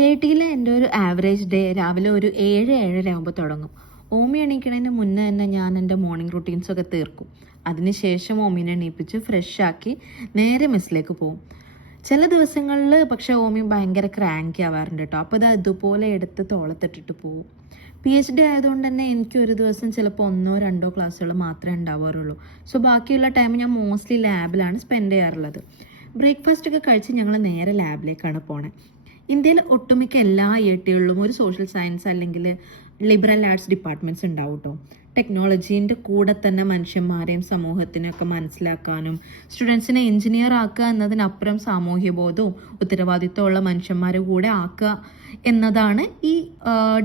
IIT-യിലെ എൻ്റെ ഒരു average day രാവിലെ ഒരു 7-7:30 ആകുമ്പോൾ തുടങ്ങും. ഓമി എണീക്കണതിന് മുന്നേ തന്നെ ഞാൻ എൻ്റെ മോർണിംഗ് റൂട്ടീൻസൊക്കെ തീർക്കും. അതിനുശേഷം ഓമീനെ എണീപ്പിച്ച് ഫ്രഷ് ആക്കി നേരെ മെസ്സിലേക്ക് പോകും. ചില ദിവസങ്ങളിൽ പക്ഷേ ഓമി ഭയങ്കര ക്രാങ്കി ആവാറുണ്ട് കേട്ടോ. അപ്പോൾ ഇത് ഇതുപോലെ എടുത്ത് തോളത്തിട്ടിട്ട് പോകും. PhD ആയതുകൊണ്ട് തന്നെ എനിക്ക് ഒരു ദിവസം ചിലപ്പോൾ 1-2 ക്ലാസ്സുകൾ മാത്രമേ ഉണ്ടാവാറുള്ളൂ. സോ ബാക്കിയുള്ള ടൈം ഞാൻ മോസ്റ്റ്ലി ലാബിലാണ് സ്പെൻഡ് ചെയ്യാറുള്ളത്. ബ്രേക്ക്ഫാസ്റ്റ് ഒക്കെ കഴിച്ച് ഞങ്ങൾ നേരെ ലാബിലേക്കാണ് പോണേ. ഇന്ത്യയിൽ ഒട്ടുമിക്ക എല്ലാ IIT-കളിലും ഒരു സോഷ്യൽ സയൻസ് അല്ലെങ്കിൽ ലിബറൽ ആർട്സ് ഡിപ്പാർട്ട്മെൻറ്റ്സ് ഉണ്ടാവും കേട്ടോ. ടെക്നോളജീൻ്റെ കൂടെ തന്നെ മനുഷ്യന്മാരെയും സമൂഹത്തിനെയൊക്കെ മനസ്സിലാക്കാനും സ്റ്റുഡൻസിനെ എഞ്ചിനീയർ ആക്കുക എന്നതിനപ്പുറം സാമൂഹ്യബോധവും ഉത്തരവാദിത്തമുള്ള മനുഷ്യന്മാരെ കൂടെ ആക്കുക എന്നതാണ് ഈ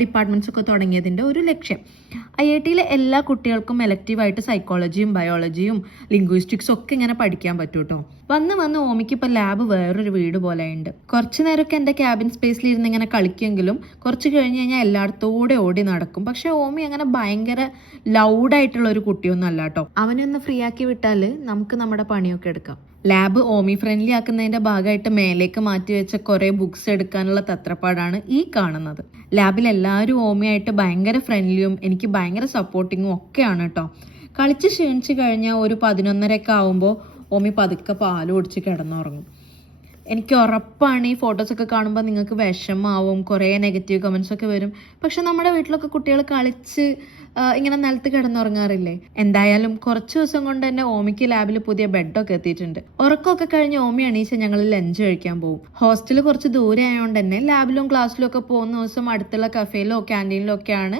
ഡിപ്പാർട്ട്മെൻറ്റ്സ് ഒക്കെ തുടങ്ങിയതിൻ്റെ ഒരു ലക്ഷ്യം. IIT-യിലെ എല്ലാ കുട്ടികൾക്കും എലക്റ്റീവായിട്ട് സൈക്കോളജിയും ബയോളജിയും ലിംഗ്വിസ്റ്റിക്സും ഒക്കെ ഇങ്ങനെ പഠിക്കാൻ പറ്റും കേട്ടോ. വന്ന് ഓമിക്ക് ഇപ്പോൾ ലാബ് വേറൊരു വീട് പോലെ ഉണ്ട്. കുറച്ച് നേരമൊക്കെ എൻ്റെ ക്യാബിൻ സ്പേസിൽ ഇരുന്ന് ഇങ്ങനെ കളിക്കുമെങ്കിലും കുറച്ച് കഴിഞ്ഞ് കഴിഞ്ഞാൽ എല്ലായിടത്തോടെ ഓടി നടക്കും. പക്ഷെ ഓമി അങ്ങനെ ഭയങ്കര ലൗഡായിട്ടുള്ള ഒരു കുട്ടിയൊന്നും അല്ല കേട്ടോ. അവനൊന്ന് ഫ്രീ ആക്കി വിട്ടാൽ നമുക്ക് നമ്മുടെ പണിയൊക്കെ എടുക്കാം. ലാബ് ഓമി ഫ്രണ്ട്ലി ആക്കുന്നതിൻ്റെ ഭാഗമായിട്ട് മേലേക്ക് മാറ്റി വെച്ച കുറേ ബുക്സ് എടുക്കാനുള്ള തത്രപ്പാടാണ് ഈ കാണുന്നത്. ലാബിൽ എല്ലാവരും ഓമിയായിട്ട് ഭയങ്കര ഫ്രണ്ട്ലിയും എനിക്ക് ഭയങ്കര സപ്പോർട്ടിങ്ങും ഒക്കെയാണ് കേട്ടോ. കളിച്ച് ക്ഷീണിച്ച് കഴിഞ്ഞാൽ ഒരു 11:30 ആവുമ്പോൾ ഓമി പതുക്കെ പാല് കുടിച്ച് കിടന്നുറങ്ങും. എനിക്ക് ഉറപ്പാണ് ഈ ഫോട്ടോസൊക്കെ കാണുമ്പോൾ നിങ്ങൾക്ക് വിഷമാവും, കുറേ നെഗറ്റീവ് കമൻസ് ഒക്കെ വരും. പക്ഷെ നമ്മുടെ വീട്ടിലൊക്കെ കുട്ടികൾ കളിച്ച് ഇങ്ങനെ നിലത്ത് കിടന്നുറങ്ങാറില്ലേ. എന്തായാലും കുറച്ച് ദിവസം കൊണ്ട് തന്നെ ഓമിക്ക് ലാബിൽ പുതിയ ബെഡൊക്കെ എത്തിയിട്ടുണ്ട്. ഉറക്കമൊക്കെ കഴിഞ്ഞ് ഓമി എണീച്ച് ഞങ്ങൾ ലഞ്ച് കഴിക്കാൻ പോകും. ഹോസ്റ്റൽ കുറച്ച് ദൂരെ ആയതുകൊണ്ട് തന്നെ ലാബിലും ക്ലാസ്സിലും ഒക്കെ പോകുന്ന ദിവസം അടുത്തുള്ള കഫേയിലോ ക്യാൻറ്റീനിലോ ഒക്കെയാണ്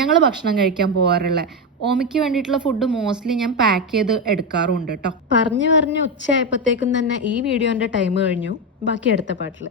ഞങ്ങൾ ഭക്ഷണം കഴിക്കാൻ പോകാറുള്ളത്. ഓമിക്ക് വേണ്ടിയിട്ടുള്ള ഫുഡ് മോസ്റ്റ്ലി ഞാൻ പാക്ക് ചെയ്ത് എടുക്കാറുണ്ട് കേട്ടോ. പറഞ്ഞു ഉച്ചയായപ്പോഴത്തേക്കും തന്നെ ഈ വീഡിയോൻ്റെ ടൈം കഴിഞ്ഞു. ബാക്കി അടുത്ത പാട്ടിൽ